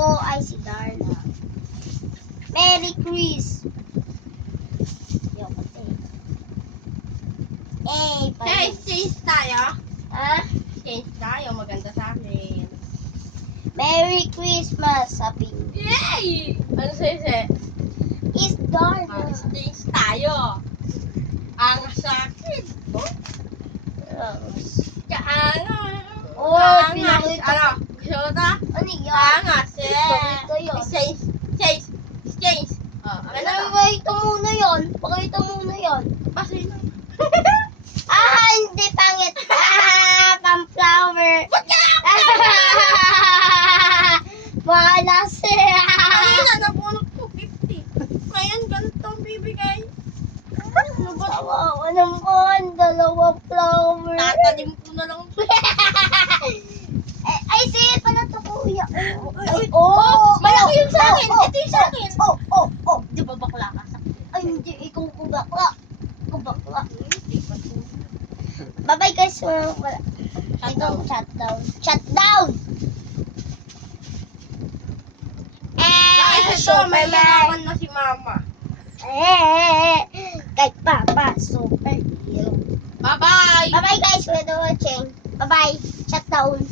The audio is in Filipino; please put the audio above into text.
ko ay si Darna. Merry Chris. Yo, pati. Change tayo. Ha? Change tayo. Maganda sa akin. Merry Christmas, sabi niya. Yay! Ano sa'yo? Is Darna. Change tayo. Angas sa akin. Kaangas. Oh, Angas. pinakita. Ano? Gusto mo ta? Ano yan? Angas eh. Pakita yun. Change. Oh, ano na? Pakita muna yun. Pakita muna yun. Pasay na. Hindi pangit. Pang-flower. Ba't ka? Malas. Kanina nabunot ko 50. Ngayon ganito ang bibigay. Ano ba? Kawawa naman. Dalawang flower. Tatanim ko na lang. Ay, sige pala to, kuya. Malaki yun sa akin. Ito yung sa akin. Di ba bakla ka sa akin? Ay, hindi. Ikaw ko bakla. Ikaw bakla. Bye-bye guys. Shutdown. Guys, ito may yaman na si mama. Kay Papa, superhero. Bye-bye! Bye-bye guys for watching. Bye-bye. Shutdown.